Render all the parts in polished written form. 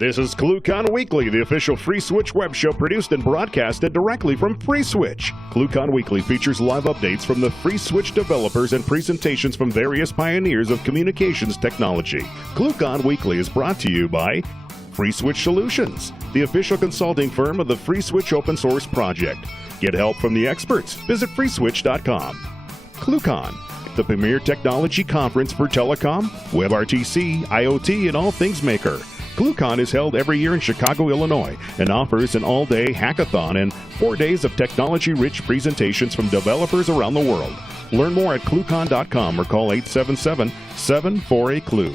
This is ClueCon Weekly, the official FreeSWITCH web show produced and broadcasted directly from FreeSWITCH. ClueCon Weekly features live updates from the FreeSWITCH developers and presentations from various pioneers of communications technology. ClueCon Weekly is brought to you by FreeSWITCH Solutions, the official consulting firm of the FreeSWITCH open source project. Get help from the experts. Visit freeswitch.com. ClueCon, the premier technology conference for telecom, WebRTC, IoT, and all things maker. ClueCon is held every year in Chicago, Illinois, and offers an all-day hackathon and 4 days of technology-rich presentations from developers around the world. Learn more at ClueCon.com or call 877-748-CLUE.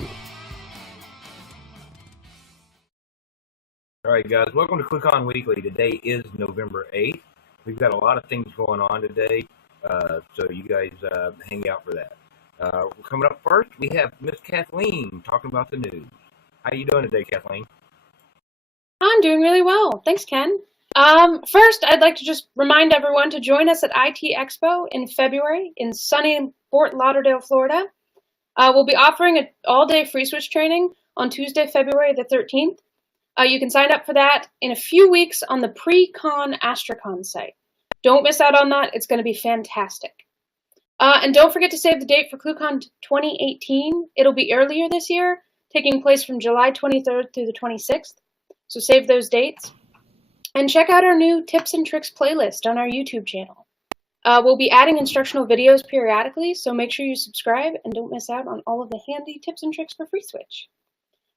All right, guys, welcome to ClueCon Weekly. Today is November 8th. We've got a lot of things going on today, so you guys hang out for that. Coming up first, we have Miss Kathleen talking about the news. How you doing today, Kathleen? I'm doing really well. Thanks, Ken. First, I'd like to just remind everyone to join us at IT Expo in February in sunny Fort Lauderdale, Florida. We'll be offering an all-day FreeSWITCH training on Tuesday, February the 13th. You can sign up for that in a few weeks on the pre-con Astracon site. Don't miss out on that. It's going to be fantastic. And don't forget to save the date for ClueCon 2018. It'll be earlier this year, taking place from July 23rd through the 26th. So save those dates. And check out our new tips and tricks playlist on our YouTube channel. We'll be adding instructional videos periodically, so make sure you subscribe and don't miss out on all of the handy tips and tricks for FreeSWITCH.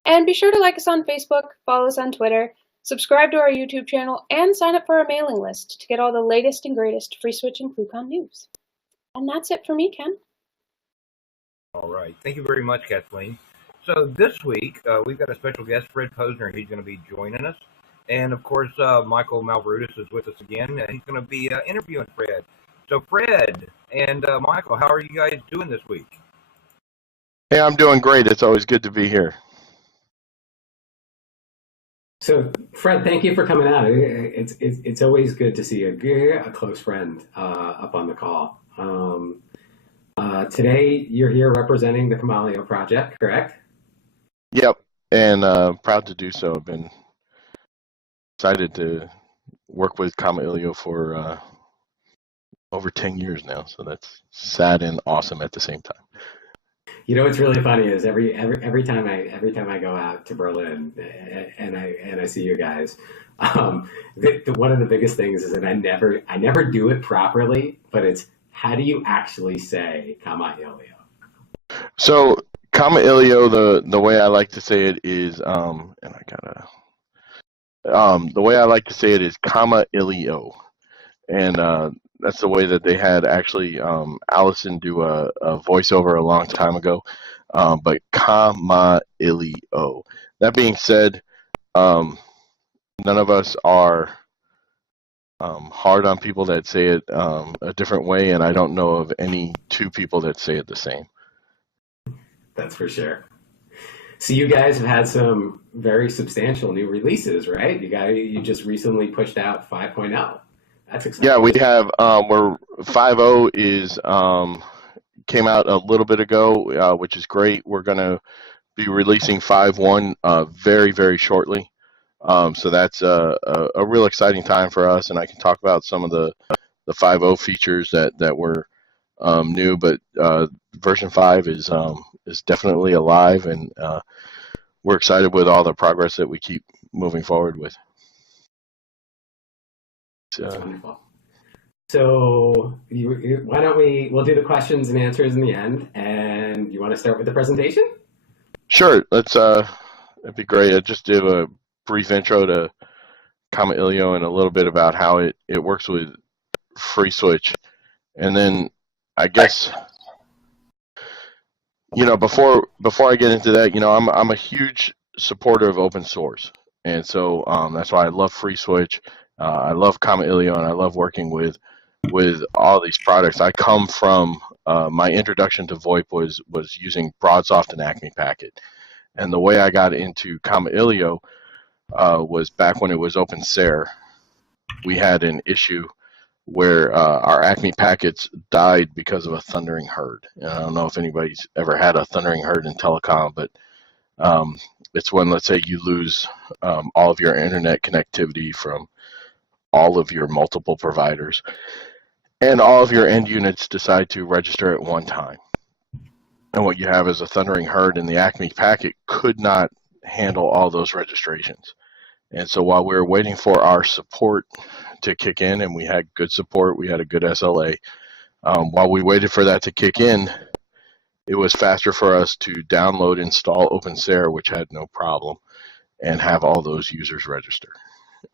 And be sure to like us on Facebook, follow us on Twitter, subscribe to our YouTube channel, and sign up for our mailing list to get all the latest and greatest FreeSWITCH and ClueCon news. And that's it for me, Ken. All right. Thank you very much, Kathleen. So this week, we've got a special guest, Fred Posner. He's going to be joining us. And, of course, Michael Malverdis is with us again. He's going to be interviewing Fred. So, Fred and Michael, how are you guys doing this week? Hey, I'm doing great. It's always good to be here. So, Fred, thank you for coming out. It's always good to see a close friend up on the call. Today, you're here representing the Kamailio project, correct? Yep, and proud to do so. I've been excited to work with Kamailio for over 10 years now, so that's sad and awesome at the same time. You know what's really funny is every time I go out to Berlin and I see you guys, one of the biggest things is that I never do it properly, but it's how do you actually say Kamailio? So Kamailio, the way I like to say it is, the way I like to say it is Kamailio, and that's the way that they had actually Allison do a voiceover a long time ago, but Kamailio. That being said, none of us are hard on people that say it a different way, and I don't know of any two people that say it the same. That's for sure. So you guys have had some very substantial new releases, right? You just recently pushed out 5.0. That's exciting. Yeah, we have. We're 5.0 is came out a little bit ago, which is great. We're going to be releasing 5.1 very, very shortly. So that's a real exciting time for us, and I can talk about some of the 5.0 features that were new, but version 5 is definitely alive, and we're excited with all the progress that we keep moving forward with. That's wonderful. So why don't we'll do the questions and answers in the end, and you want to start with the presentation? Sure, let's that'd be great. I'll just do a brief intro to Kamailio and a little bit about how it works with FreeSWITCH, and then I guess, you know, before I get into that, you know, I'm a huge supporter of open source, and so that's why I love FreeSWITCH. I love Kamailio, and I love working with all these products. I come from my introduction to VoIP was using BroadSoft and Acme Packet, and the way I got into Kamailio was back when it was OpenSARE. We had an issue where our Acme packets died because of a thundering herd. And I don't know if anybody's ever had a thundering herd in telecom, but It's when, let's say, you lose all of your internet connectivity from all of your multiple providers, and all of your end units decide to register at one time. And what you have is a thundering herd, and the Acme packet could not handle all those registrations. And so while we were waiting for our support to kick in, and we had good support, we had a good SLA, while we waited for that to kick in, it was faster for us to download, install OpenSARE, which had no problem, and have all those users register.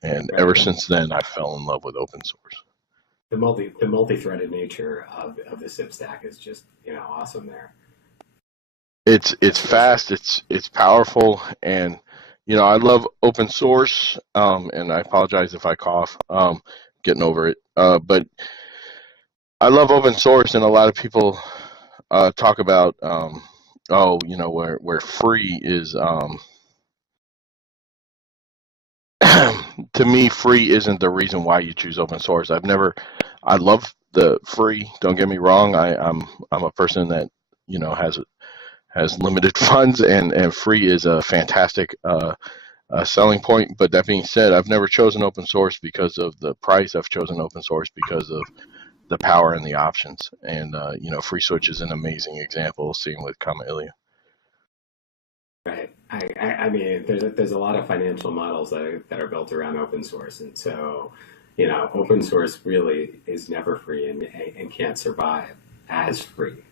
And ever since then, I fell in love with open source. The multi-threaded nature of the SIP stack is just, awesome there. It's fast, it's powerful, and I love open source. And I apologize if I cough. Getting over it. But I love open source, and a lot of people talk about where free is. To me, free isn't the reason why you choose open source. I love the free. Don't get me wrong. I'm a person that has limited funds, and free is a fantastic selling point. But that being said, I've never chosen open source because of the price. I've chosen open source because of the power and the options. And FreeSWITCH is an amazing example. Same with Kamailio. Right. I mean, there's a lot of financial models that are built around open source, and so open source really is never free and can't survive as free.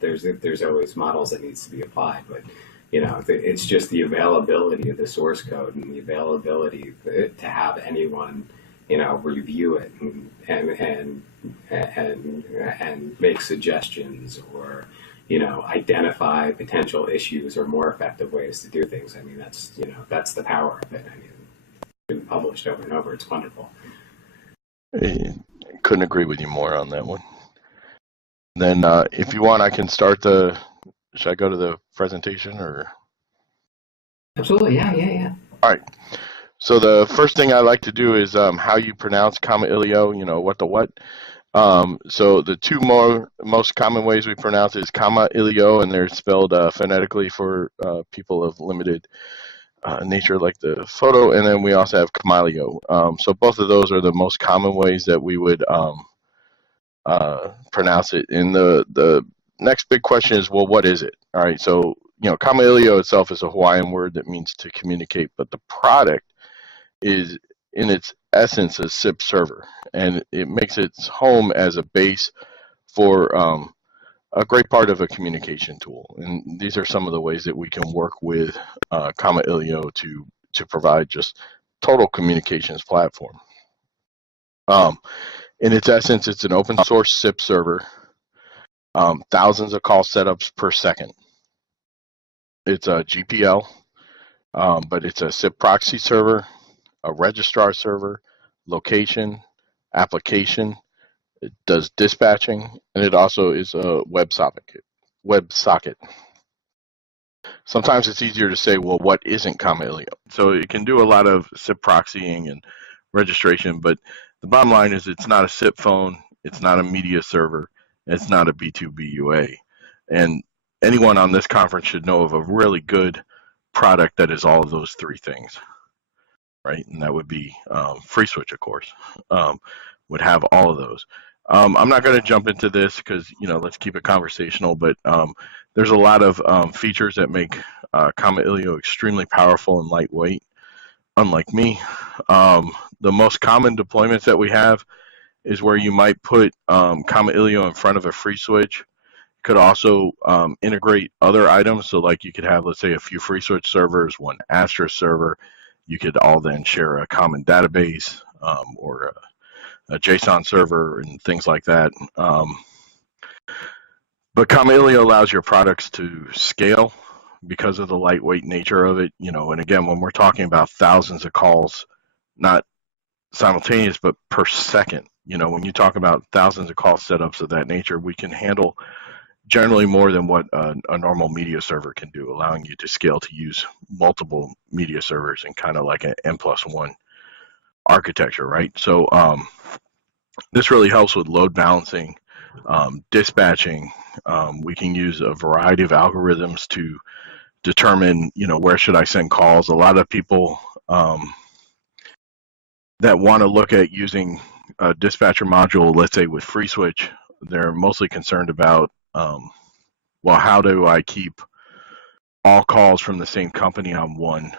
There's always models that needs to be applied, but it's just the availability of the source code and the availability to have anyone review it and make suggestions or identify potential issues or more effective ways to do things. I mean, that's the power of it. I mean, it's been published over and over. It's wonderful. I couldn't agree with you more on that one. Then if you want, I can start should I go to the presentation or? Absolutely, yeah. All right. So the first thing I like to do is how you pronounce Kamailio, what the what. So the two most common ways we pronounce it is Kamailio, and they're spelled phonetically for people of limited nature like the photo, and then we also have Kamailio. So both of those are the most common ways that we would pronounce it. And the next big question is, well, what is it? All right, so Kamailio itself is a Hawaiian word that means to communicate, but the product is in its essence a SIP server, and it makes its home as a base for a great part of a communication tool. And these are some of the ways that we can work with Kamailio to provide just total communications platform. In its essence, it's an open source SIP server, thousands of call setups per second. It's a GPL, but it's a SIP proxy server, a registrar server, location, application. It does dispatching, and it also is a WebSocket. Sometimes it's easier to say, well, what isn't Kamailio? So it can do a lot of SIP proxying and registration, but the bottom line is it's not a SIP phone, it's not a media server, it's not a B2B UA. And anyone on this conference should know of a really good product that is all of those three things, right? And that would be FreeSWITCH, of course, would have all of those. I'm not going to jump into this because, let's keep it conversational, but there's a lot of features that make Kamailio extremely powerful and lightweight. Unlike me, the most common deployments that we have is where you might put Kamailio in front of a FreeSWITCH. Could also integrate other items. So like you could have, let's say, a few FreeSWITCH servers, one Astra server. You could all then share a common database or a JSON server and things like that. But Kamailio allows your products to scale because of the lightweight nature of it. And again, when we're talking about thousands of calls, not simultaneous, but per second, when you talk about thousands of call setups of that nature, we can handle generally more than what a normal media server can do, allowing you to scale to use multiple media servers in kind of like an N+1 architecture, right? So this really helps with load balancing, dispatching. We can use a variety of algorithms to determine, where should I send calls. A lot of people that want to look at using a dispatcher module, let's say with FreeSWITCH, they're mostly concerned about, well, how do I keep all calls from the same company on one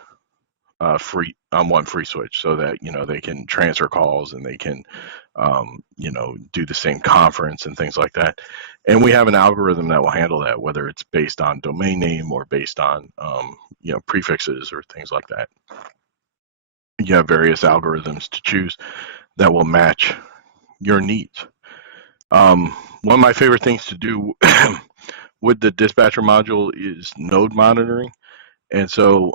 FreeSWITCH, so that they can transfer calls and they can do the same conference and things like that. And we have an algorithm that will handle that, whether it's based on domain name or based on prefixes or things like that. You have various algorithms to choose that will match your needs. One of my favorite things to do with the dispatcher module is node monitoring. And so,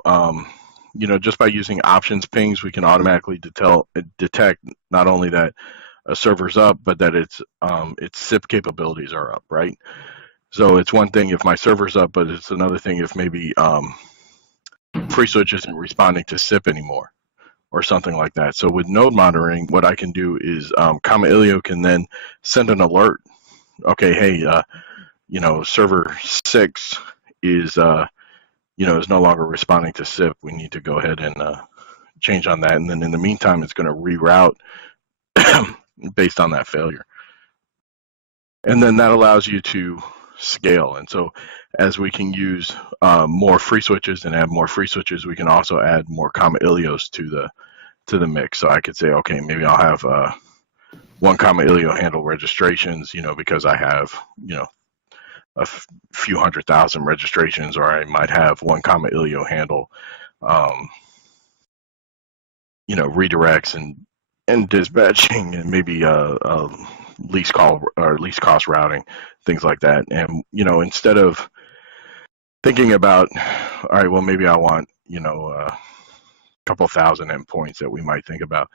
just by using options pings, we can automatically detect not only that a server's up, but that its SIP capabilities are up, right? So it's one thing if my server's up, but it's another thing if maybe FreeSWITCH isn't responding to SIP anymore or something like that. So with node monitoring, what I can do is Kamailio can then send an alert. Okay, hey, server 6 is is no longer responding to SIP. We need to go ahead and change on that. And then in the meantime, it's going to reroute based on that failure. And then that allows you to scale. And so as we can use more FreeSWITCHes and add more FreeSWITCHes, we can also add more Kamailios to the mix. So I could say, okay, maybe I'll have one Kamailio handle registrations, because I have, a few 100,000 registrations, or I might have one Kamailio handle, redirects and dispatching, and maybe least cost routing, things like that. And instead of thinking about, all right, well, maybe I want a couple thousand endpoints that we might think about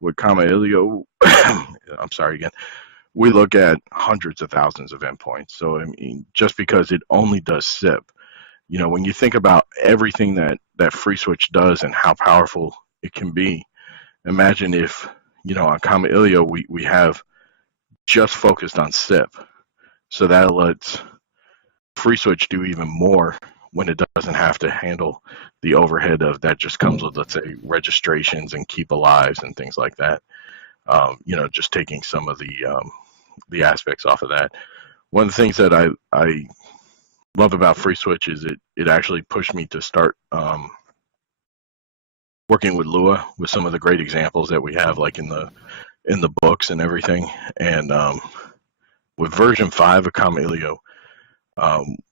with Kamailio, I'm sorry again, we look at hundreds of thousands of endpoints. So I mean, just because it only does SIP, when you think about everything that FreeSWITCH does and how powerful it can be, imagine if on Kamailio we have just focused on SIP. So that lets FreeSWITCH do even more when it doesn't have to handle the overhead of that just comes with, let's say, registrations and keep alives and things like that. Just taking some of the aspects off of that. One of the things that I love about FreeSWITCH is it actually pushed me to start working with Lua with some of the great examples that we have, like in the books and everything. And with version 5 of Kamailio,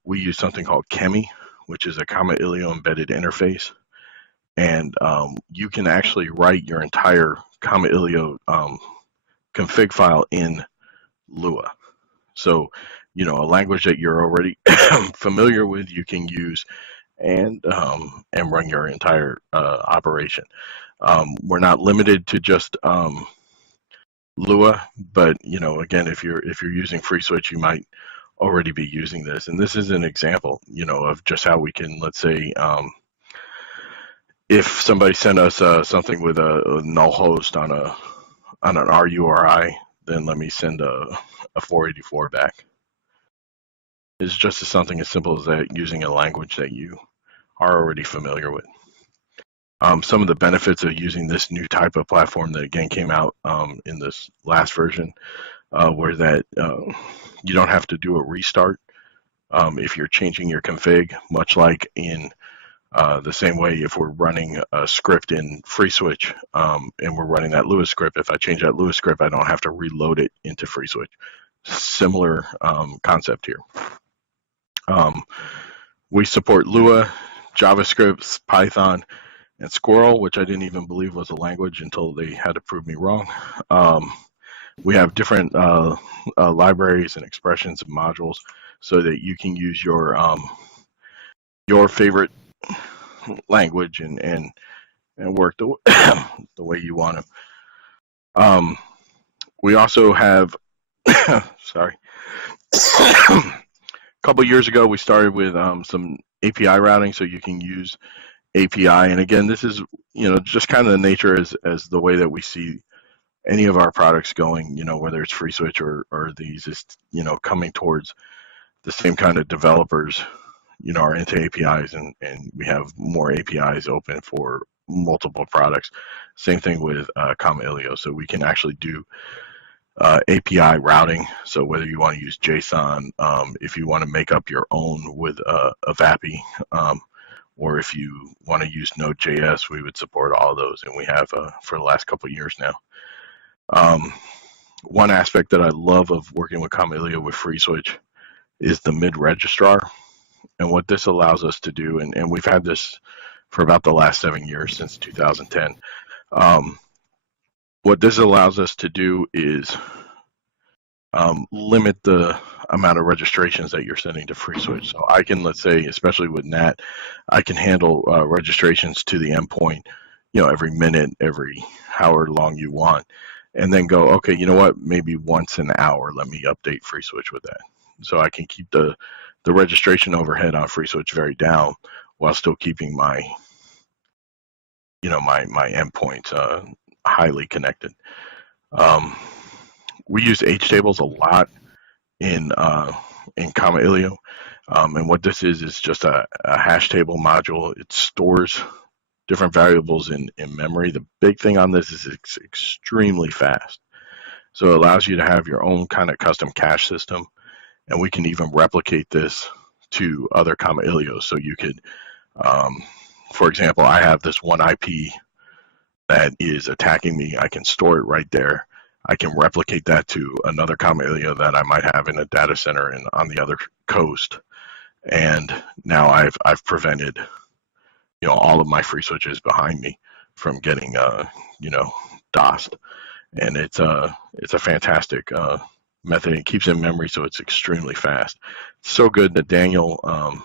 we use something called kemi, which is a Kamailio embedded interface. And you can actually write your entire Kamailio config file in Lua. So, a language that you're already familiar with, you can use and run your entire operation. We're not limited to just Lua, but again, if you're using FreeSWITCH, you might already be using this. And this is an example, of just how we can, let's say, if somebody sent us something with a null host on an RURI, then let me send a 484 back. It's just something as simple as that, using a language that you are already familiar with. Some of the benefits of using this new type of platform that again came out in this last version were that you don't have to do a restart if you're changing your config, much like in the same way if we're running a script in FreeSWITCH and we're running that Lua script. If I change that Lua script, I don't have to reload it into FreeSWITCH. Similar concept here. We support Lua, JavaScript, Python, and Squirrel, which I didn't even believe was a language until they had to prove me wrong. We have different libraries and expressions and modules so that you can use your favorite language and work the way you want to. We also have, sorry, a couple years ago we started with some API routing, so you can use API. And again, this is just kind of the nature as the way that we see any of our products going. Whether it's FreeSWITCH or these, is coming towards the same kind of developers are into APIs, and we have more APIs open for multiple products. Same thing with Kamailio, so we can actually do API routing. So whether you want to use JSON, if you want to make up your own with a VAPI, or if you want to use Node.js, we would support all of those, and we have for the last couple of years now. One aspect that I love of working with Kamailio with FreeSWITCH is the Mid-Registrar, and what this allows us to do, and we've had this for about the last 7 years, since 2010. What this allows us to do is limit the amount of registrations that you're sending to FreeSWITCH. So I can, let's say, especially with NAT, I can handle registrations to the endpoint, every minute, every however long you want, and then go, okay, you know what, maybe once an hour, let me update FreeSWITCH with that. So I can keep the registration overhead on FreeSWITCH very down while still keeping my, my endpoints highly connected. We use HTABLEs a lot in Kamailio, and what this is just a hash table module. It stores different variables in memory. The big thing on this is it's extremely fast, so it allows you to have your own kind of custom cache system, and we can even replicate this to other Kamailios. So you could, for example, I have this one IP that is attacking me. I can store it right there. I can replicate that to another Kamailio that I might have in a data center on the other coast, and now I've prevented, all of my free switches behind me from getting DOSed, and it's a fantastic method. It keeps in memory, so it's extremely fast. It's so good that Daniel, one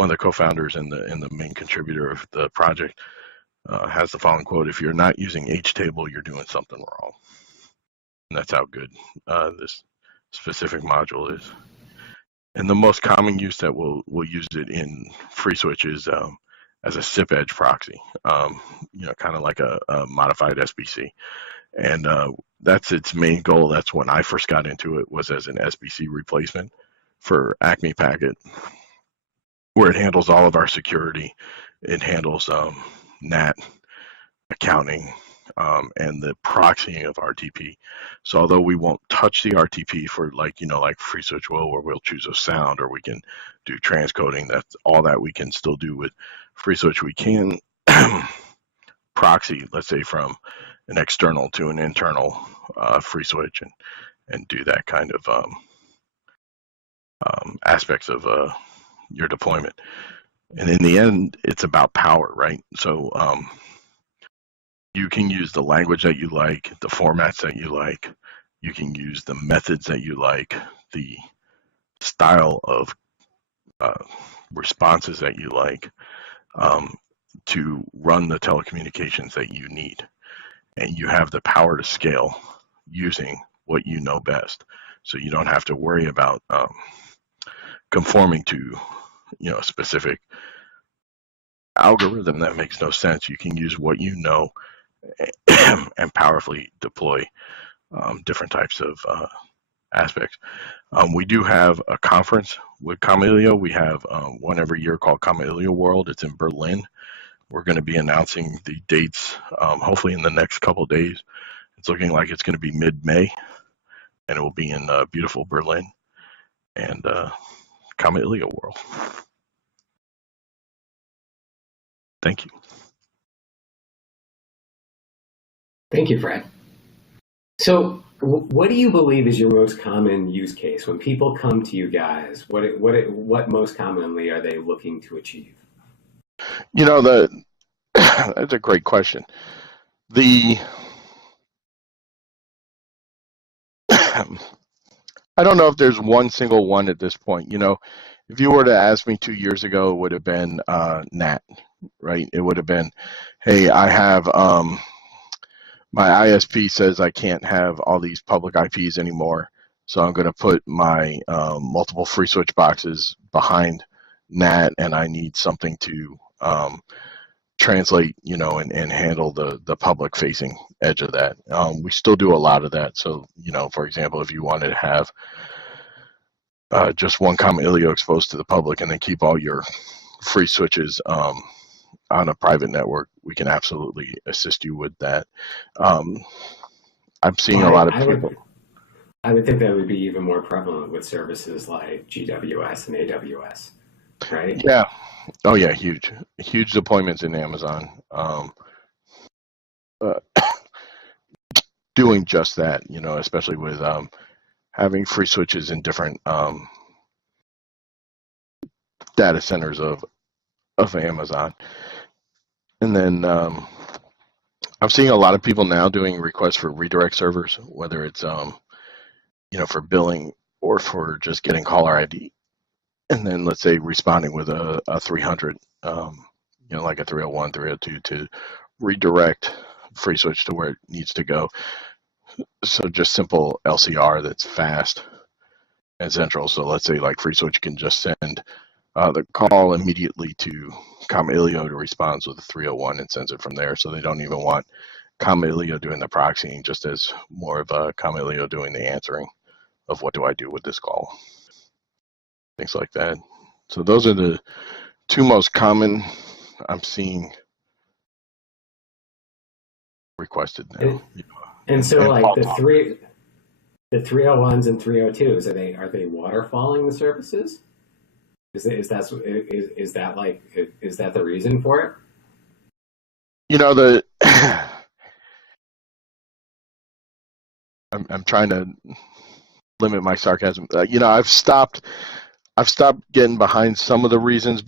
of the co-founders and the main contributor of the project, has the following quote: "If you're not using HTABLE, you're doing something wrong." And that's how good this specific module is. And the most common use that we'll use it in FreeSWITCH is as a SIP Edge Proxy, kind of like a modified SBC. And that's its main goal. That's when I first got into it, was as an SBC replacement for Acme Packet, where it handles all of our security. It handles NAT, accounting, and the proxying of RTP. So although we won't touch the RTP for like FreeSWITCH will, where we'll choose a sound, or we can do transcoding, that's all that we can still do with FreeSWITCH. We can proxy, let's say, from an external to an internal FreeSWITCH, and do that kind of aspects of your deployment. And in the end, it's about power, right? So you can use the language that you like, the formats that you like. You can use the methods that you like, the style of responses that you like, to run the telecommunications that you need. And you have the power to scale using what you know best. So you don't have to worry about conforming to a specific algorithm that makes no sense. You can use what you know and powerfully deploy different types of aspects. We do have a conference with Kamailio. We have one every year called Kamailio World. It's in Berlin. We're going to be announcing the dates hopefully in the next couple of days. It's looking like it's going to be mid-May, and it will be in beautiful Berlin, and Kamailio World. Thank you. Thank you, Fred. So what do you believe is your most common use case? When people come to you guys, what most commonly are they looking to achieve? That's a great question. I don't know if there's one single one at this point. If you were to ask me 2 years ago, it would have been NAT, right? It would have been, hey, I have my ISP says I can't have all these public IPs anymore, so I'm going to put my multiple FreeSWITCH boxes behind NAT, and I need something to translate, and handle the public-facing edge of that. We still do a lot of that. So, for example, if you wanted to have just one Kamailio exposed to the public, and then keep all your free switches on a private network, we can absolutely assist you with that. I'm seeing a lot of people. I would think that would be even more prevalent with services like GWS and AWS, right? Yeah. Oh yeah, huge deployments in Amazon. Doing just that, especially with having free switches in different data centers of Amazon. And then I'm seeing a lot of people now doing requests for redirect servers, whether it's for billing or for just getting caller ID, and then let's say responding with a 300, like a 301, 302 to redirect FreeSWITCH to where it needs to go. So just simple LCR that's fast and central. So let's say like FreeSWITCH can just send the call immediately to Kamailio to respond with a 301 and sends it from there. So they don't even want Kamailio doing the proxying, just as more of a Kamailio doing the answering of what do I do with this call, things like that. So those are the two most common I'm seeing requested now. And so like the 301s and 302s, are they waterfalling the services? Is that the reason for it? I'm trying to limit my sarcasm. I've stopped getting behind some of the reasons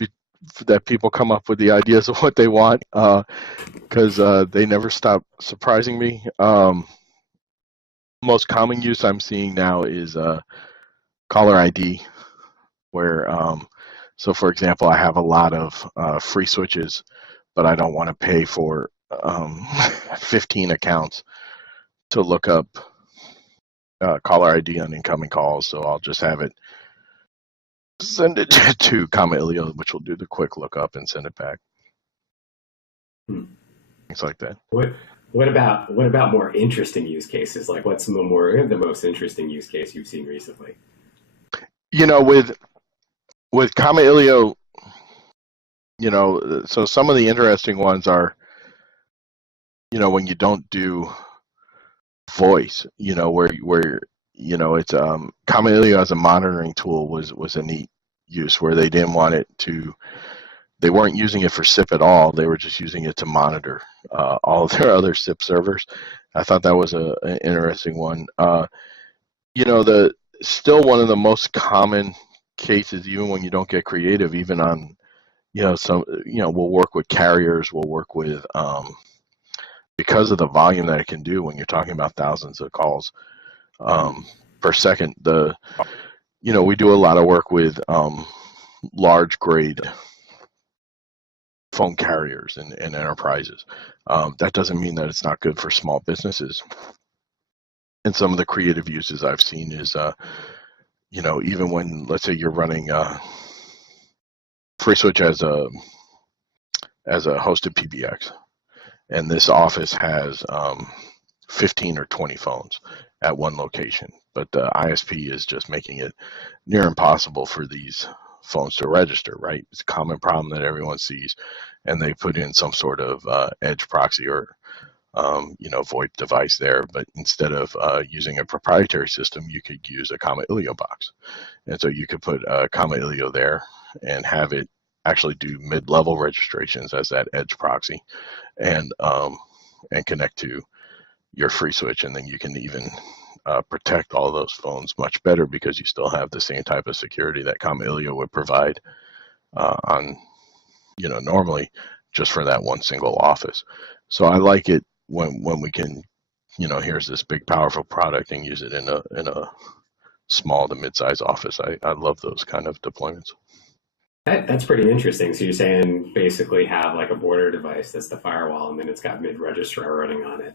that people come up with the ideas of what they want, because they never stop surprising me. Most common use I'm seeing now is caller ID, where so for example, I have a lot of free switches, but I don't want to pay for 15 accounts to look up caller ID on incoming calls, so I'll just have it send it to Kamailio, which will do the quick lookup and send it back. Things like that. What about more interesting use cases? Like, what's the most interesting use case you've seen recently? With Kamailio, so some of the interesting ones are, when you don't do voice, where it's Kamailio as a monitoring tool was a neat use, where they didn't want it to, they weren't using it for SIP at all. They were just using it to monitor all of their other SIP servers. I thought that was an interesting one. Still one of the most common cases, even when you don't get creative, even on, we'll work with carriers, we'll work with, because of the volume that it can do when you're talking about thousands of calls per second. We do a lot of work with large grade phone carriers and enterprises. That doesn't mean that it's not good for small businesses. And some of the creative uses I've seen is, even when, let's say you're running FreeSWITCH as a hosted PBX, and this office has 15 or 20 phones at one location, but the ISP is just making it near impossible for these phones to register, right? It's a common problem that everyone sees, and they put in some sort of Edge Proxy or VoIP device there, but instead of using a proprietary system, you could use a Kamailio box. And so you could put a Kamailio there and have it actually do mid-level registrations as that Edge Proxy, and connect to your FreeSWITCH, and then you can even protect all of those phones much better, because you still have the same type of security that Kamailio would provide on, normally just for that one single office. So I like it when we can, here's this big powerful product and use it in a small to mid-size office. I love those kind of deployments. That's pretty interesting. So you're saying basically have like a border device that's the firewall, and then it's got Mid-Registrar running on it.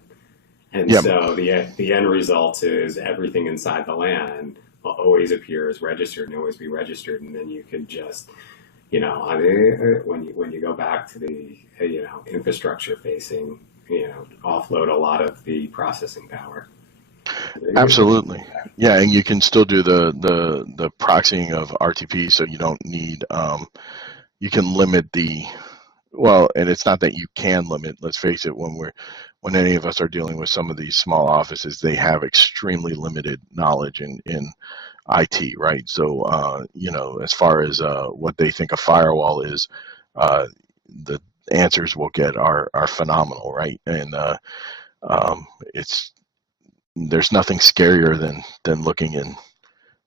And so the end result is everything inside the LAN will always appear as registered and always be registered. And then you could just, when you go back to the, infrastructure facing, offload a lot of the processing power. Absolutely. Yeah, and you can still do the proxying of RTP, so you don't need you can limit the, well, and it's not that you can limit, let's face it, when any of us are dealing with some of these small offices, they have extremely limited knowledge in IT, right? So you know, as far as what they think a firewall is, the answers we'll get are phenomenal, right? And it's, there's nothing scarier than looking in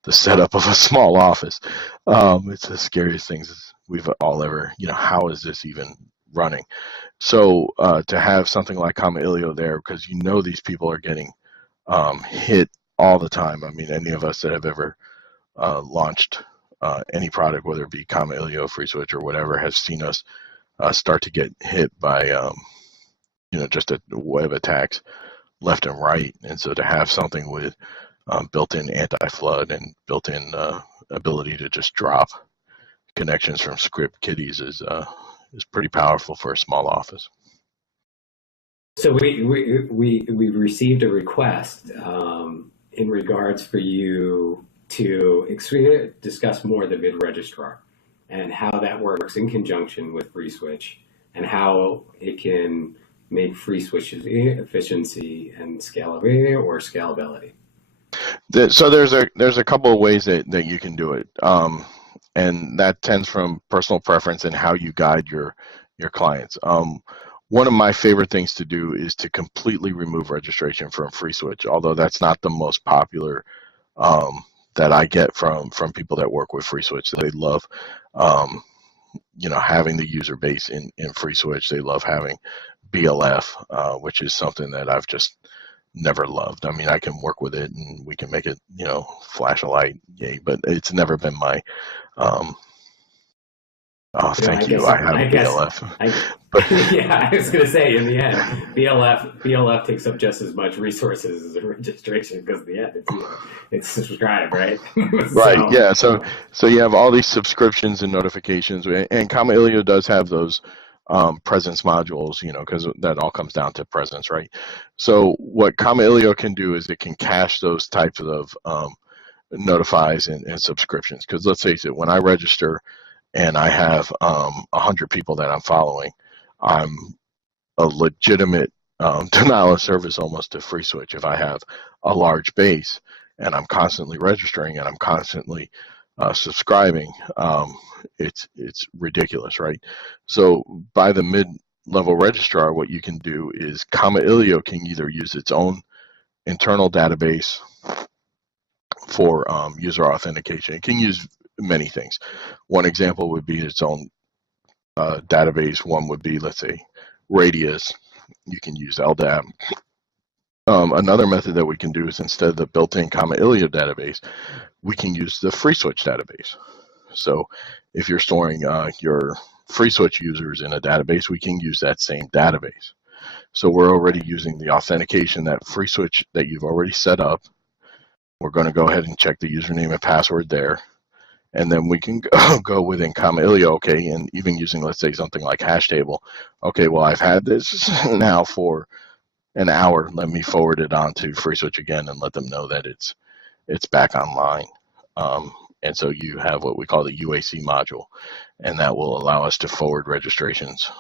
the setup of a small office. It's the scariest things we've all ever, you know, how is this even running? So to have something like Kamailio there, because you know these people are getting hit all the time. I mean, any of us that have ever launched any product, whether it be Kamailio, FreeSWITCH, or whatever, has seen us start to get hit by you know, just a web attacks left and right. And so to have something with built-in anti-flood and built-in ability to just drop connections from script kiddies is pretty powerful for a small office. So we received a request in regards for you to discuss more the Mid-Registrar and how that works in conjunction with FreeSWITCH and how it can make FreeSWITCH's efficiency and scalability. So there's a couple of ways that you can do it, and that tends from personal preference and how you guide your clients. One of my favorite things to do is to completely remove registration from FreeSWITCH, although that's not the most popular that I get from people that work with FreeSWITCH. They love you know, having the user base in FreeSWITCH. They love having BLF, which is something that I've just never loved. I mean, I can work with it and we can make it, you know, flash a light, yay, but it's never been my oh, thank you. I have BLF. Yeah, I was going to say, in the end, BLF takes up just as much resources as a registration, because in the end, it's subscribed, right? Right. Yeah. So you have all these subscriptions and notifications, and Kamailio does have those presence modules, you know, because that all comes down to presence, right? So what Kamailio can do is it can cache those types of notifies and subscriptions. Because let's face it, when I register and I have 100 people that I'm following, I'm a legitimate denial of service almost to FreeSWITCH. If I have a large base and I'm constantly registering and I'm constantly subscribing, it's ridiculous, right? So by the mid-level registrar, what you can do is Kamailio can either use its own internal database for user authentication. It can use many things. One example would be its own database. One would be, let's say, Radius. You can use LDAP. Another method that we can do is, instead of the built-in Kamailio database, we can use the FreeSWITCH database. So if you're storing your FreeSWITCH users in a database, we can use that same database. So we're already using the authentication that FreeSWITCH that you've already set up. We're going to go ahead and check the username and password there. And then we can go within Kamailio, okay, and even using, let's say, something like HTABLE. Okay, well, I've had this now for an hour. Let me forward it on to FreeSWITCH again and let them know that it's back online. And so you have what we call the UAC module, and that will allow us to forward registrations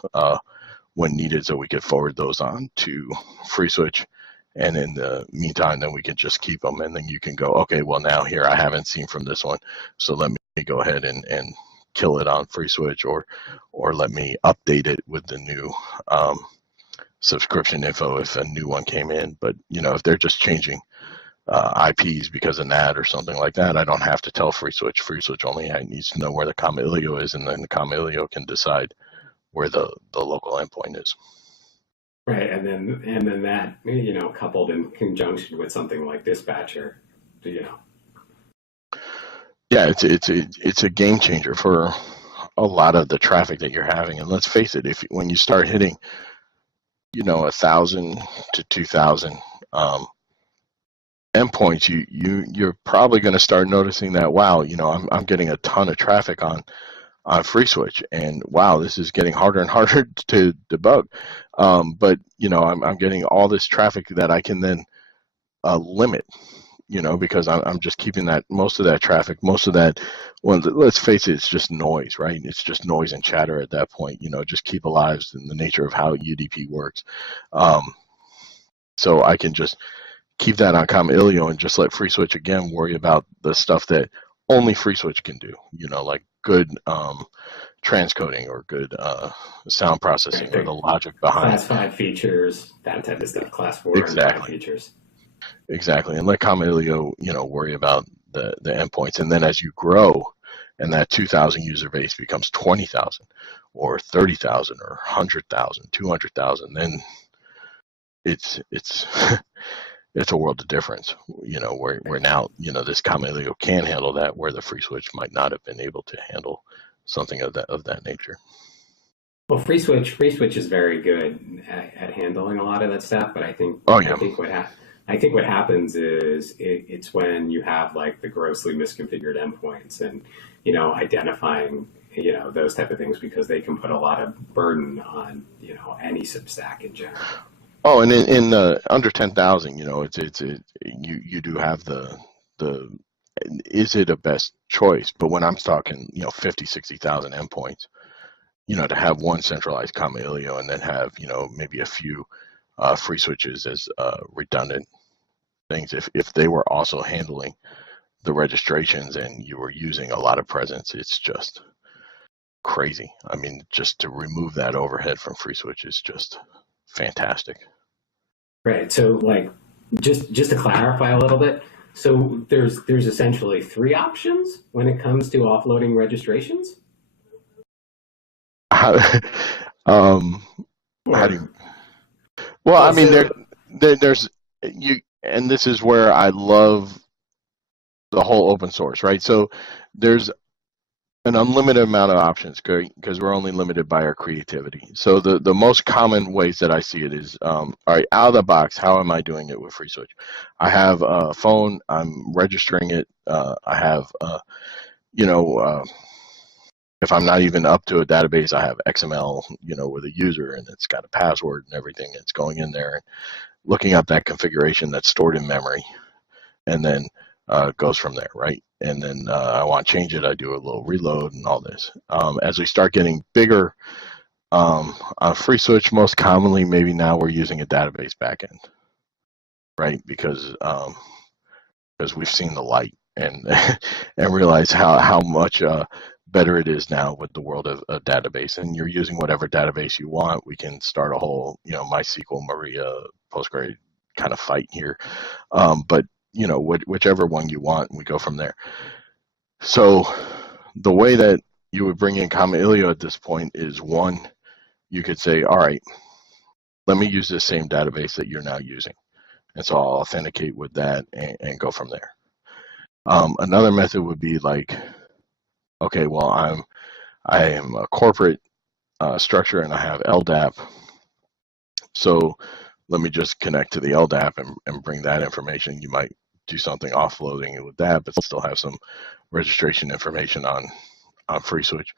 when needed, so we could forward those on to FreeSWITCH. And in the meantime, then we can just keep them, and then you can go, okay, well, now here I haven't seen from this one, so let me go ahead and kill it on FreeSWITCH, or let me update it with the new subscription info if a new one came in. But you know, if they're just changing IPs because of NAT or something like that, I don't have to tell FreeSWITCH. FreeSWITCH only needs to know where the Kamailio is, and then the Kamailio can decide where the local endpoint is. Right, and then that, you know, coupled in conjunction with something like Dispatcher, you know. Yeah, it's a game changer for a lot of the traffic that you're having. And let's face it, when you start hitting, you know, 1,000 to 2,000 endpoints, you're probably going to start noticing that, wow, you know, I'm getting a ton of traffic on FreeSWITCH, and wow, this is getting harder and harder to debug. But you know, I'm getting all this traffic that I can then a limit, because I'm just keeping that most of that traffic, most of that. Well, let's face it, it's just noise, right? It's just noise and chatter at that point. Just keep alive in the nature of how UDP works. So I can just keep that on Kamailio and just let FreeSWITCH again worry about the stuff that only FreeSWITCH can do. Like good transcoding or good sound processing, Right, or the logic behind Class 5 features, that type of stuff, Class 4 and 5 features. Exactly. And let Kamailio, worry about the endpoints. And then as you grow and that 2,000 user base becomes 20,000 or 30,000 or 100,000, 200,000, then it's it's a world of difference, where now, this Kamailio can handle that, where the FreeSWITCH might not have been able to handle something of that nature. Well, FreeSWITCH is very good at handling a lot of that stuff, but I think I think what happens is it's when you have like the grossly misconfigured endpoints and identifying those type of things, because they can put a lot of burden on any SIP stack in general. Oh, and in under 10,000, it's you do have the is it a best choice? But when I'm talking 50, 60,000 endpoints, to have one centralized Kamailio and then have maybe a few FreeSWITCHs as redundant things, if they were also handling the registrations and you were using a lot of presence, it's just crazy. I mean, just to remove that overhead from FreeSWITCH is just fantastic. Right. So, like, just to clarify a little bit, so there's essentially 3 options when it comes to offloading registrations. How do you? Well, I mean, there's you, and this is where I love the whole open source, right? So there's an unlimited amount of options because we're only limited by our creativity. So the most common ways that I see it is, all right, out of the box, how am I doing it with FreeSWITCH? I have a phone, I'm registering it. I have, if I'm not even up to a database, I have XML, with a user, and it's got a password and everything. It's going in there and looking up that configuration that's stored in memory, and then goes from there, right? And then I want to change it, I do a little reload and all this. As we start getting bigger, on FreeSWITCH, most commonly, maybe now we're using a database backend, right? Because we've seen the light and and realize how much better it is now with the world of a database. And you're using whatever database you want. We can start a whole, MySQL, Maria, Postgre kind of fight here. But whichever one you want, we go from there. So the way that you would bring in Kamailio at this point is, one, you could say, all right, let me use this same database that you're now using. And so I'll authenticate with that and go from there. Another method would be like, okay, well, I am a corporate structure and I have LDAP. So let me just connect to the LDAP and bring that information. You might do something offloading it with that, but still have some registration information on FreeSWITCH.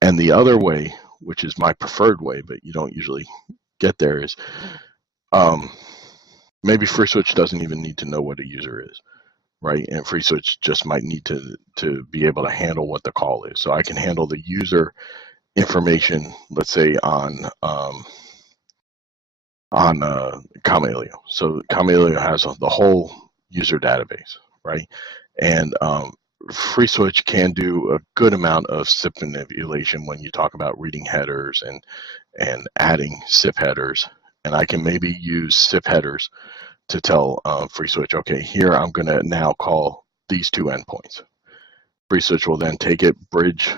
And the other way, which is my preferred way, but you don't usually get there, is maybe FreeSWITCH doesn't even need to know what a user is, right? And FreeSWITCH just might need to be able to handle what the call is. So I can handle the user information, let's say on Kamailio. So Kamailio has the whole user database, right? And FreeSWITCH can do a good amount of SIP manipulation when you talk about reading headers and adding SIP headers. And I can maybe use SIP headers to tell FreeSWITCH, okay, here I'm going to now call these 2 endpoints. FreeSWITCH will then take it, bridge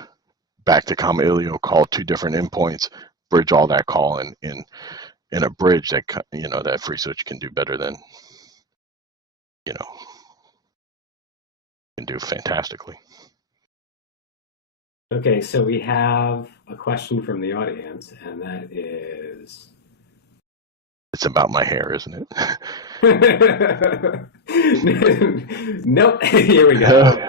back to Kamailio, call 2 different endpoints, bridge all that call in a bridge that that FreeSWITCH can do better than can do fantastically. Okay, so we have a question from the audience, and that is... It's about my hair, isn't it? Nope. Here we go.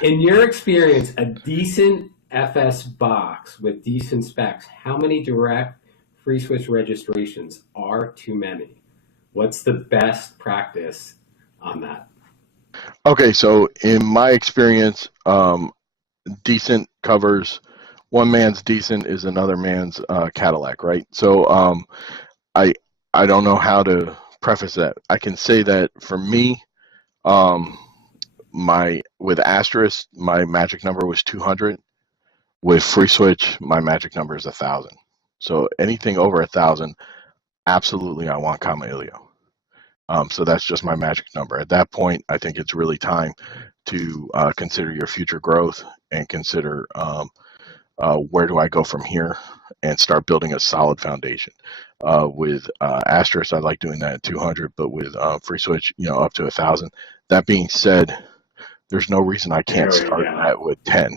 In your experience, a decent FS box with decent specs, how many direct FreeSWITCH registrations are too many? What's the best practice on that? Okay, so in my experience, decent covers one man's decent is another man's Cadillac, right? So I don't know how to preface that. I can say that for me, with Asterisk, my magic number was 200. With FreeSWITCH, my magic number is 1,000. So anything over 1,000, absolutely, I want Kamailio. So that's just my magic number. At that point, I think it's really time to consider your future growth and consider where do I go from here and start building a solid foundation. With Asterisk, I like doing that at 200, but with FreeSWITCH, up to 1,000. That being said, there's no reason I can't start that with 10.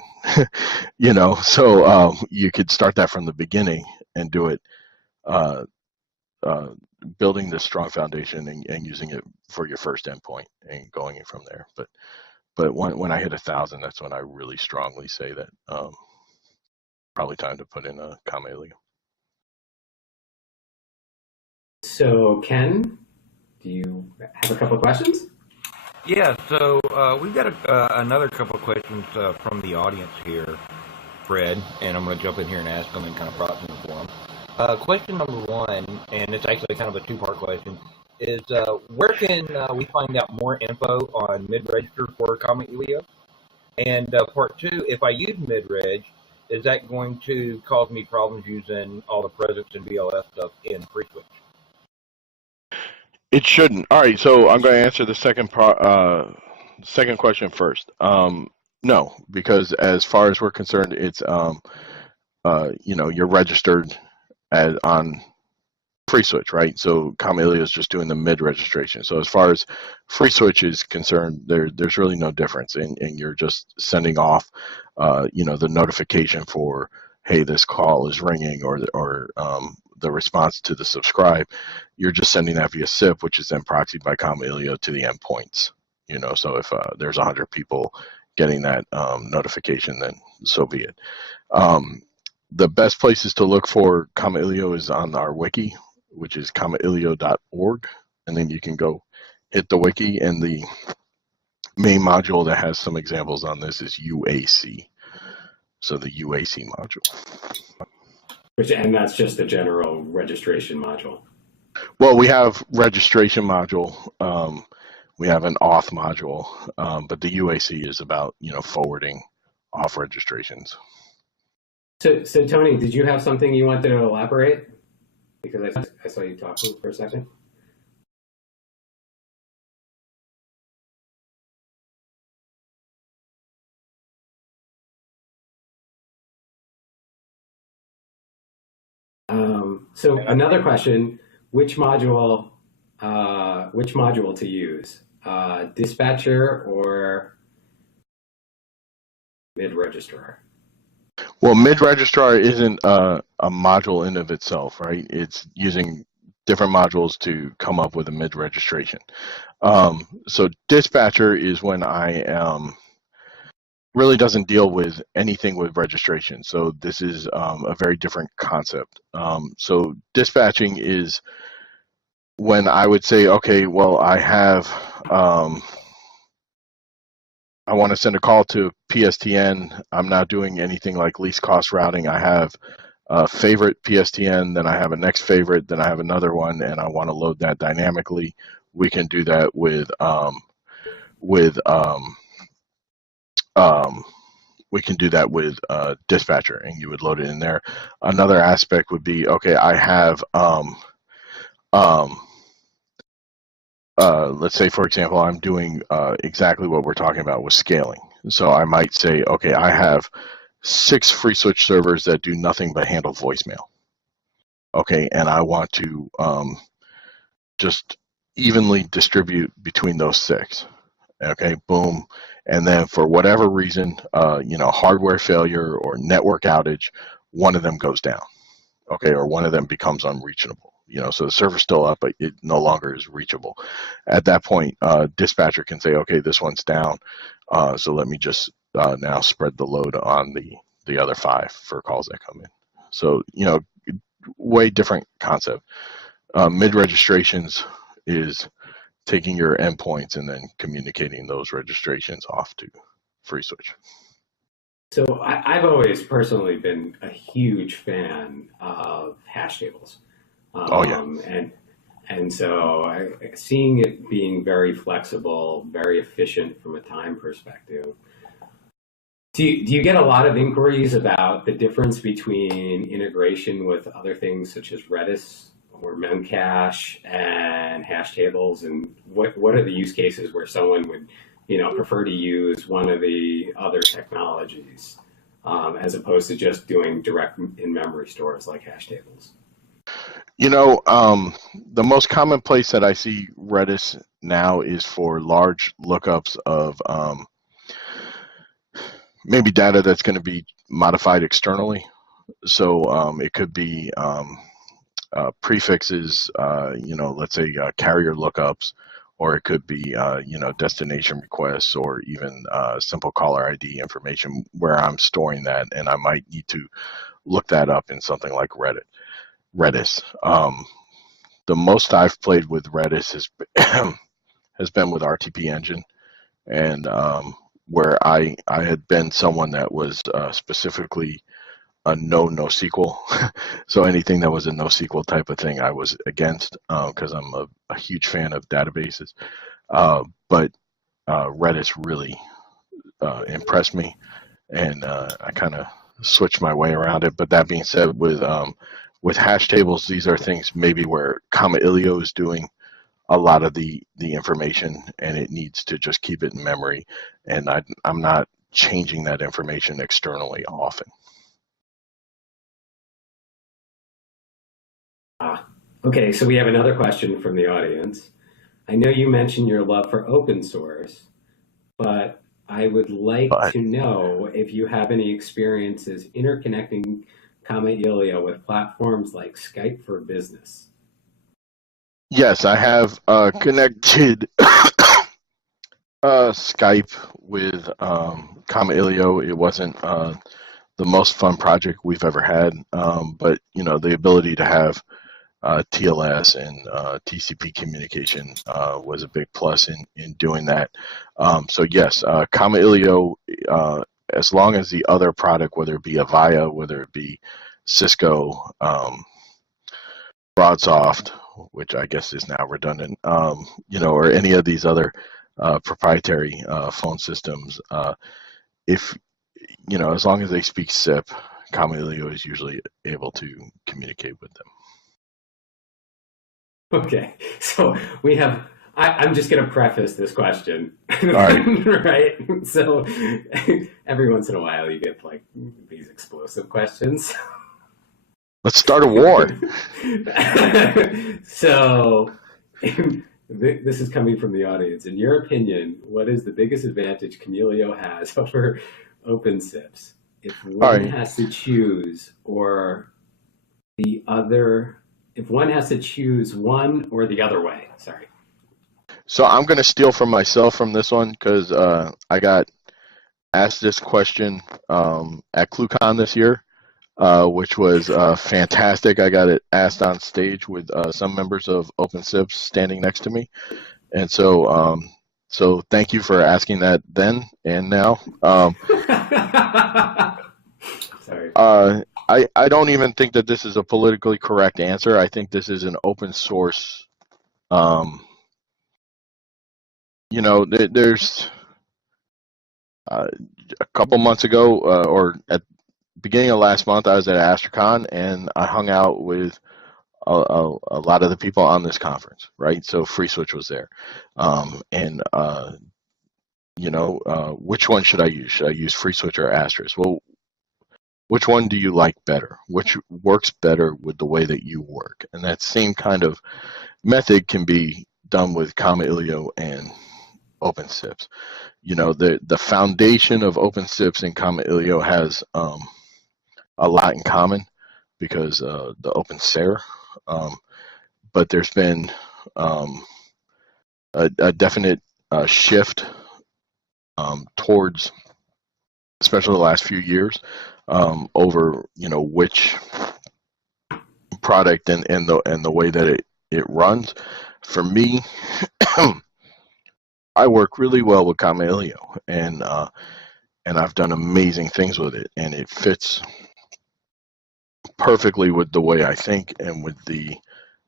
So you could start that from the beginning and do it, building this strong foundation and using it for your first endpoint and going from there. But when I hit 1,000, that's when I really strongly say that probably time to put in a Kamailio. So Ken, do you have a couple of questions? Yeah, so we've got another couple of questions from the audience here, Fred, and I'm going to jump in here and ask them and kind of process them for them. Question number one, and it's actually kind of a two-part question, is where can we find out more info on Mid-Registrar for Kamailio? And part two, if I use Mid-Reg, is that going to cause me problems using all the presence and BLS stuff in FreeSWITCH? It shouldn't. All right, so I'm going to answer the second question first. No, because as far as we're concerned, it's you're registered on FreeSWITCH, right? So Kamailio is just doing the mid-registration. So as far as FreeSWITCH is concerned, there's really no difference, and you're just sending off, the notification for, hey, this call is ringing, or the response to the subscribe. You're just sending that via SIP, which is then proxied by Kamailio to the endpoints. So if there's 100 people getting that notification, then so be it. The best places to look for Kamailio is on our wiki, which is kamailio.org, and then you can go hit the wiki, and the main module that has some examples on this is UAC. So the UAC module. And that's just the general registration module. Well, we have registration module. We have an auth module, but the UAC is about forwarding off registrations. So Tony, did you have something you wanted to elaborate? Because I saw you talking for a second. So another question: which module to use? Dispatcher or Mid-Registrar? Well, Mid-Registrar isn't a module in of itself, right? It's using different modules to come up with a mid-registration. So Dispatcher is when I really doesn't deal with anything with registration. So this is a very different concept. So dispatching is when I would say, okay, well, I have, I want to send a call to PSTN. I'm not doing anything like least cost routing. I have a favorite PSTN, then I have a next favorite, then I have another one, and I want to load that dynamically. We can do that with Dispatcher, and you would load it in there. Another aspect would be, okay, I have let's say, for example, I'm doing exactly what we're talking about with scaling. So I might say, okay, I have 6 FreeSWITCH servers that do nothing but handle voicemail. Okay, and I want to just evenly distribute between those 6. Okay, boom. And then for whatever reason, hardware failure or network outage, one of them goes down. Okay, or one of them becomes unreachable. So the server's still up, but it no longer is reachable. At that point, dispatcher can say, okay, this one's down, so let me just now spread the load on the other 5 for calls that come in. So, way different concept. Mid-registrations is taking your endpoints and then communicating those registrations off to FreeSWITCH. So I've always personally been a huge fan of hash tables. Oh yeah. And so seeing it being very flexible, very efficient from a time perspective. Do you get a lot of inquiries about the difference between integration with other things such as Redis or Memcache and hash tables, and what are the use cases where someone would prefer to use one of the other technologies as opposed to just doing direct in-memory stores like hash tables? The most common place that I see Redis now is for large lookups of maybe data that's going to be modified externally. So it could be prefixes, let's say carrier lookups, or it could be, destination requests, or even simple caller ID information where I'm storing that, and I might need to look that up in something like Redis. The most I've played with Redis has been with RTP engine, and where I had been someone that was specifically a NoSQL. So anything that was a NoSQL type of thing I was against, because I'm a huge fan of databases. But Redis really impressed me, and I kind of switched my way around it. But that being said, with hash tables, these are things maybe where Kamailio is doing a lot of the information, and it needs to just keep it in memory, and I'm not changing that information externally often. Okay, so we have another question from the audience. I know you mentioned your love for open source, but I would like to know if you have any experiences interconnecting Kamailio with platforms like Skype for Business. Yes, I have connected Skype with Kamailio. It wasn't the most fun project we've ever had, but the ability to have TLS and TCP communication was a big plus in doing that. So yes, Kamailio, as long as the other product, whether it be Avaya, whether it be Cisco, Broadsoft, which I guess is now redundant, or any of these other proprietary phone systems, as long as they speak SIP, Kamailio is usually able to communicate with them. Okay, so we have, I'm just going to preface this question. All right. Right? So every once in a while you get like these explosive questions. Let's start a war. So this is coming from the audience. In your opinion, what is the biggest advantage Kamailio has over OpenSIPs? If one has to choose or the other, if one has to choose one or the other way, sorry. So I'm going to steal from myself from this one, because I got asked this question at ClueCon this year, which was fantastic. I got it asked on stage with some members of OpenSIPs standing next to me. And so so thank you for asking that then and now. Sorry. I don't even think that this is a politically correct answer. I think this is an open source. There's a couple months ago, or at the beginning of last month, I was at AstraCon, and I hung out with a lot of the people on this conference, right? So FreeSWITCH was there. Which one should I use? Should I use FreeSWITCH or Asterisk? Well, which one do you like better? Which works better with the way that you work? And that same kind of method can be done with Kamailio and OpenSIPs. The foundation of OpenSIPs and Kamailio has a lot in common, because the OpenSARE, but there's been a definite shift towards, especially the last few years, over which product and the way that it runs. for me, I work really well with Kamailio, and I've done amazing things with it, and it fits perfectly with the way I think and with the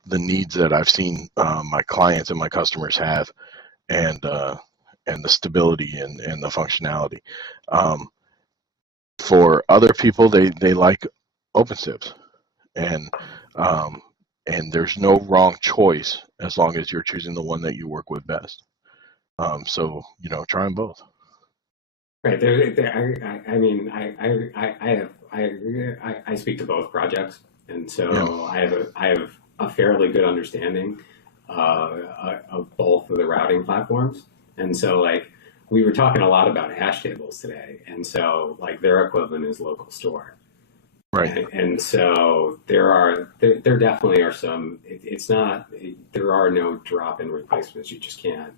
needs that I've seen my clients and my customers have, and the stability and the functionality. For other people, they like OpenSIPs, and there's no wrong choice as long as you're choosing the one that you work with best. So try them both. Right. I mean, I speak to both projects, and so yeah. I have a fairly good understanding of both of the routing platforms, and so like we were talking a lot about hash tables today, and so like their equivalent is local store. Right. And so there definitely are some. There are no drop-in replacements. You just can't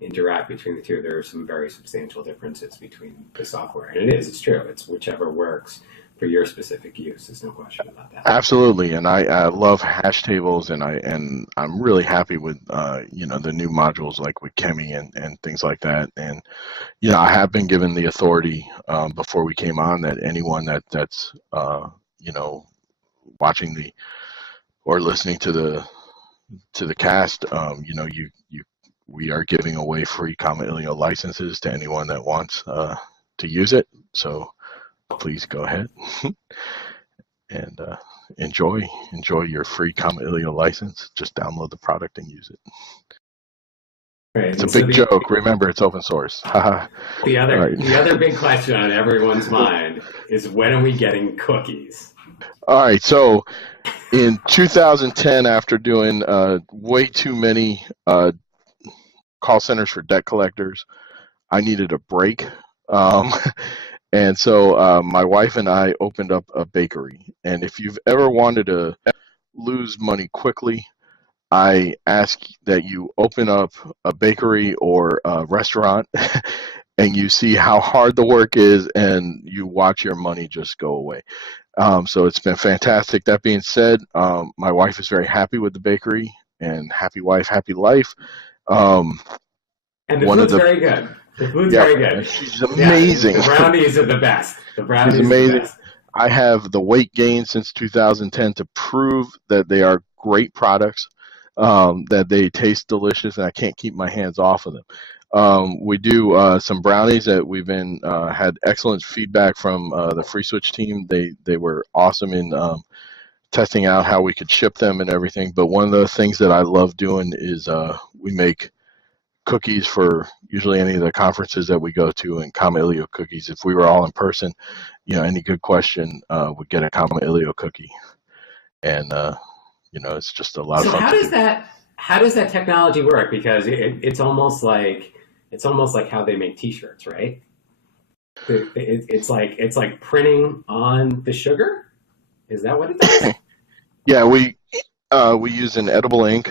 interact between the two. There are some very substantial differences between the software, and it's true. It's whichever works for your specific use. There's no question about that. Absolutely, and I love hash tables, and I'm really happy with the new modules like with Kemi and things like that. And I have been given the authority before we came on that anyone that's watching or listening to the cast, we are giving away free Kamailio licenses to anyone that wants to use it. So please go ahead and enjoy your free Kamailio license. Just download the product and use it. Right. It's a big joke. Remember, it's open source. The other big question on everyone's mind is, when are we getting cookies? All right. So in 2010, after doing way too many call centers for debt collectors, I needed a break. And so my wife and I opened up a bakery. And if you've ever wanted to lose money quickly, I ask that you open up a bakery or a restaurant and you see how hard the work is, and you watch your money just go away. So it's been fantastic. That being said, my wife is very happy with the bakery, and happy wife, happy life. And the food's very good. The food's very good. She's amazing. The brownies are the best. She's amazing. I have the weight gain since 2010 to prove that they are great products, that they taste delicious, and I can't keep my hands off of them. We do some brownies that we've been had excellent feedback from the FreeSWITCH team. They were awesome in testing out how we could ship them and everything. But one of the things that I love doing is we make cookies for usually any of the conferences that we go to, and Kamailio cookies. If we were all in person, any good question would get a Kamailio cookie, and it's just a lot of fun. So how does that technology work? Because it's almost like how they make T-shirts, right? It's like printing on the sugar. Is that what it does? Yeah, we use an edible ink,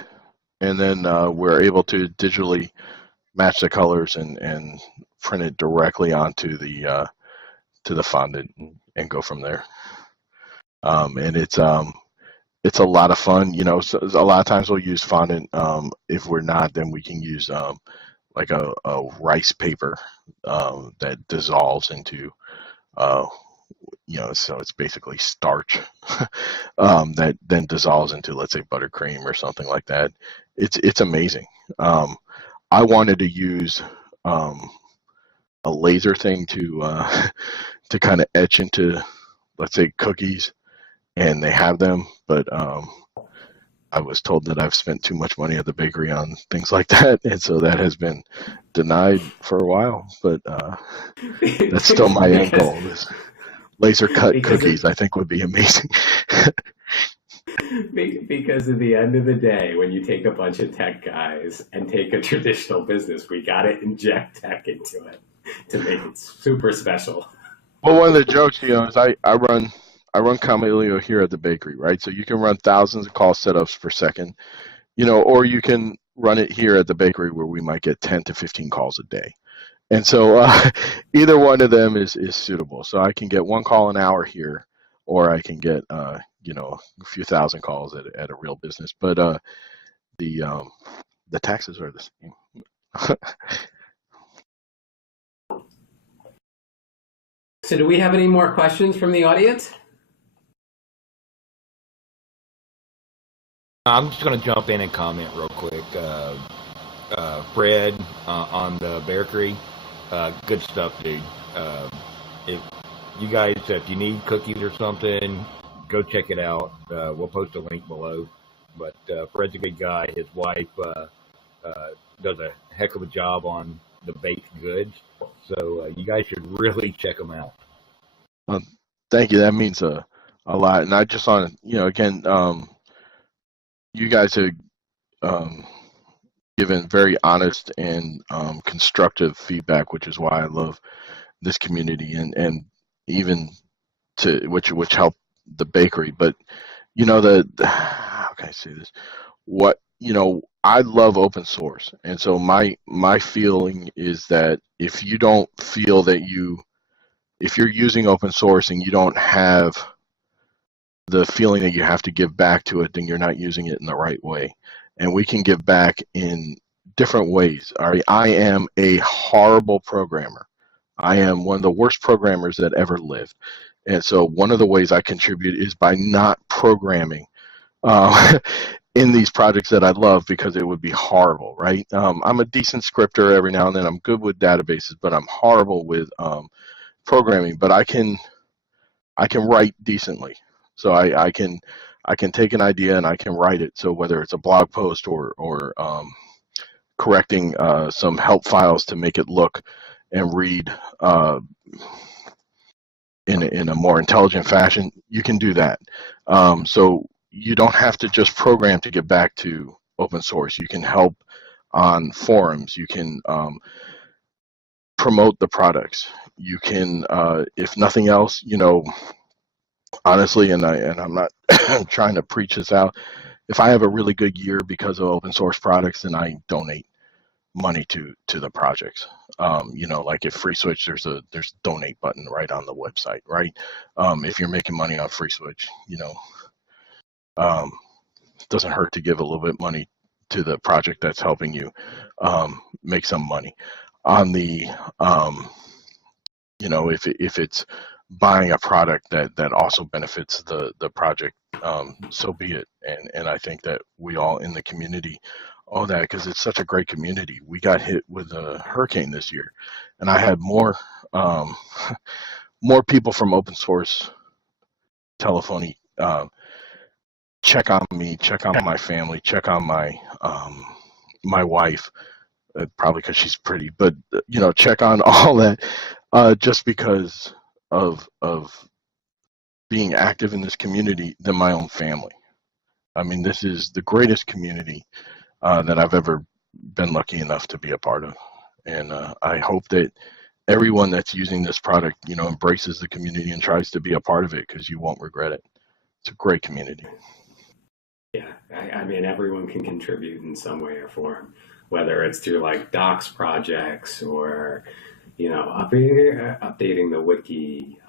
and then we're able to digitally match the colors and print it directly onto the fondant and go from there. And it's a lot of fun. So a lot of times we'll use fondant. If we're not, then we can use like a rice paper that dissolves into so it's basically starch that then dissolves into, let's say, buttercream or something like that. It's amazing. I wanted to use a laser thing to kind of etch into, let's say, cookies, and they have them, but I was told that I've spent too much money at the bakery on things like that, and so that has been denied for a while. But that's still my end goal. Laser cut cookies, I think, would be amazing. Because at the end of the day, when you take a bunch of tech guys and take a traditional business, we got to inject tech into it to make it super special. Well, one of the jokes, is I run Kamailio here at the bakery, right? So you can run thousands of call setups per second, or you can run it here at the bakery where we might get 10 to 15 calls a day. And so either one of them is suitable. So I can get one call an hour here, or I can get a few thousand calls at a real business. But the the taxes are the same. So do we have any more questions from the audience? I'm just going to jump in and comment real quick. Fred, on the bakery, good stuff, dude. If you guys, if you need cookies or something, go check it out. We'll post a link below. But Fred's a good guy. His wife does a heck of a job on the baked goods. So you guys should really check them out. Thank you. That means a lot. And I just want to, again, you guys have given very honest and constructive feedback, which is why I love this community, and even to which helped the bakery. But how can I say this? I love open source, and so my feeling is that if you don't feel that if you're using open source and you don't have the feeling that you have to give back to it, then you're not using it in the right way. And we can give back in different ways. All right, I am a horrible programmer. I am one of the worst programmers that ever lived. And so one of the ways I contribute is by not programming in these projects that I love, because it would be horrible, right? I'm a decent scripter every now and then. I'm good with databases, but I'm horrible with programming. But I can write decently. So I can take an idea and I can write it. So whether it's a blog post or correcting some help files to make it look and read in a more intelligent fashion, you can do that. So you don't have to just program to get back to open source. You can help on forums. You can promote the products. You can, if nothing else, honestly, and I'm not trying to preach this out, if I have a really good year because of open source products, then I donate money to the projects. Like if FreeSWITCH, there's a donate button right on the website, right? If you're making money on FreeSWITCH, it doesn't hurt to give a little bit money to the project that's helping you make some money. On the if it's buying a product that also benefits the project, so be it. And I think that we all in the community owe that, because it's such a great community. We got hit with a hurricane this year, and I had more people from open source telephony check on me, check on my family, check on my my wife, probably because she's pretty, but check on all that, just because of being active in this community than my own family. I mean, this is the greatest community that I've ever been lucky enough to be a part of, and I hope that everyone that's using this product, embraces the community and tries to be a part of it, because you won't regret it. It's a great community. Yeah, I mean, everyone can contribute in some way or form, whether it's through like docs projects or, updating the wiki,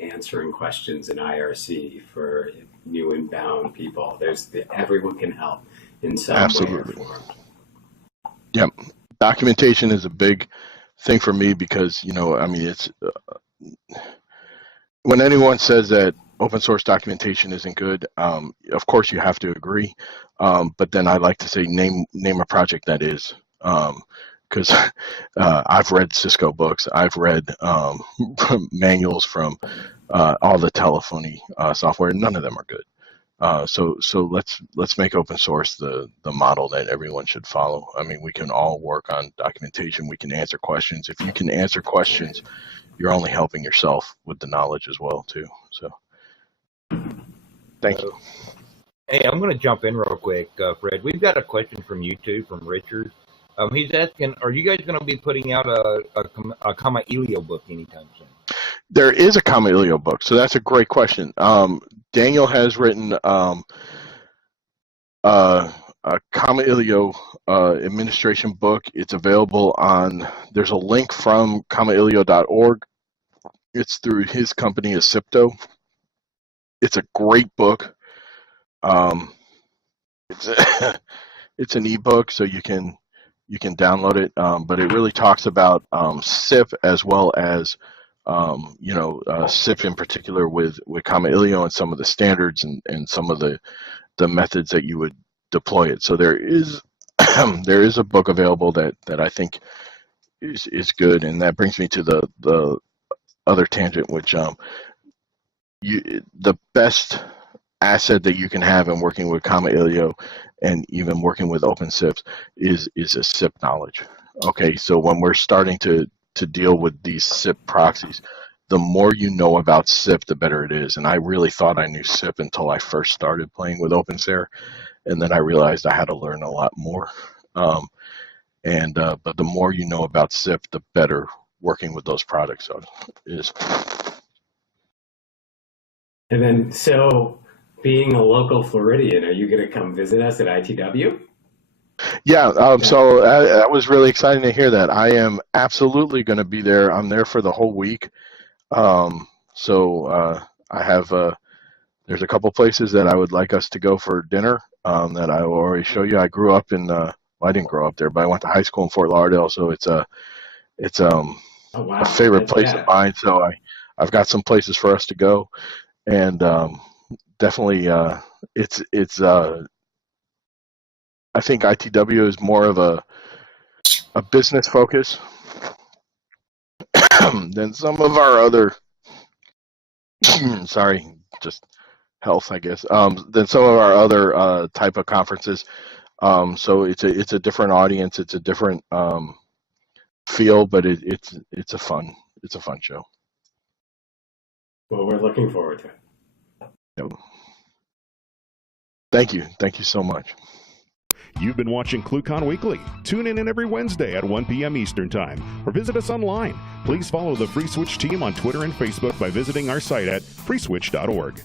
answering questions in IRC for new inbound people. Everyone can help in some Absolutely. way or form. Yep. Documentation is a big thing for me, because, it's when anyone says that open source documentation isn't good, of course you have to agree. But then I like to say, name a project that is, because I've read Cisco books. I've read manuals from all the telephony software. None of them are good. So let's make open source the model that everyone should follow. I mean, we can all work on documentation. We can answer questions. If you can answer questions, you're only helping yourself with the knowledge as well too. So thank you. Hey, I'm going to jump in real quick, Fred. We've got a question from YouTube, from Richard. He's asking, are you guys going to be putting out a Kamailio book anytime soon? There is a Kamailio book, so that's a great question. Daniel has written a Kamailio administration book. It's available there's a link from kamailio.org. It's through his company, Acipto. It's a great book. it's an ebook, so you can download it. But it really talks about SIP as well as SIP in particular with Kamailio and some of the standards and some of the methods that you would deploy it. So there is there is a book available that I think is good, and that brings me to the other tangent, which the best asset that you can have in working with Kamailio and even working with OpenSIPs is a SIP knowledge. Okay, so when we're starting to deal with these SIP proxies, the more you know about SIP, the better it is. And I really thought I knew SIP until I first started playing with OpenSARE, and then I realized I had to learn a lot more. But the more you know about SIP, the better working with those products is. And then, so being a local Floridian, are you going to come visit us at ITW? Yeah, so that was really exciting to hear that. I am absolutely going to be there. I'm there for the whole week. I have, there's a couple places that I would like us to go for dinner that I will already show you. I grew up in, well, I didn't grow up there, but I went to high school in Fort Lauderdale, so it's a favorite place of mine. So I've got some places for us to go, and definitely I think ITW is more of a business focus than some of our other sorry, just health, I guess, than some of our other type of conferences. So it's a different audience, it's a different feel, but it's a fun show. Well, we're looking forward to it. Yep. Thank you so much. You've been watching ClueCon Weekly. Tune in every Wednesday at 1 p.m. Eastern Time, or visit us online. Please follow the FreeSWITCH team on Twitter and Facebook by visiting our site at freeswitch.org.